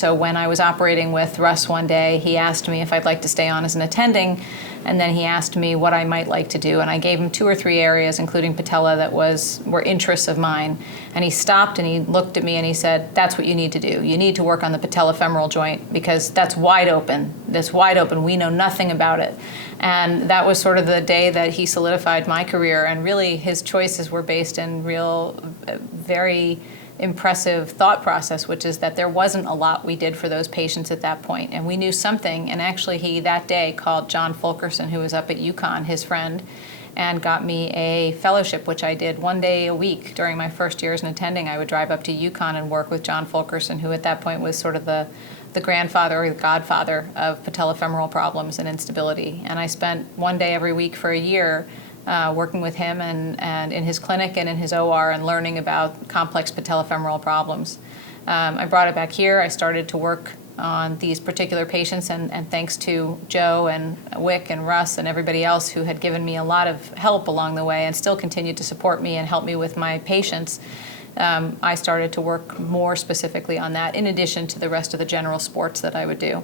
so when I was operating with Russ one day, he asked me if I'd like to stay on as an attending, and then he asked me what I might like to do, and I gave him 2 or 3 areas, including patella, that were interests of mine. And he stopped and he looked at me and he said, "That's what you need to do. You need to work on the patellofemoral joint because that's wide open. That's wide open. We know nothing about it." And that was sort of the day that he solidified my career. And really, his choices were based in real, very impressive thought process, which is that there wasn't a lot we did for those patients at that point. And we knew something. And actually, he that day called John Fulkerson, who was up at UConn, his friend, and got me a fellowship, which I did 1 day a week during my first year as an attending. I would drive up to UConn and work with John Fulkerson, who at that point was sort of the grandfather or the godfather of patellofemoral problems and instability. And I spent 1 day every week for a year working with him and in his clinic and in his OR and learning about complex patellofemoral problems. I brought it back here. I started to work on these particular patients, and thanks to Joe and Wick and Russ and everybody else who had given me a lot of help along the way and still continued to support me and help me with my patients, I started to work more specifically on that in addition to the rest of the general sports that I would do.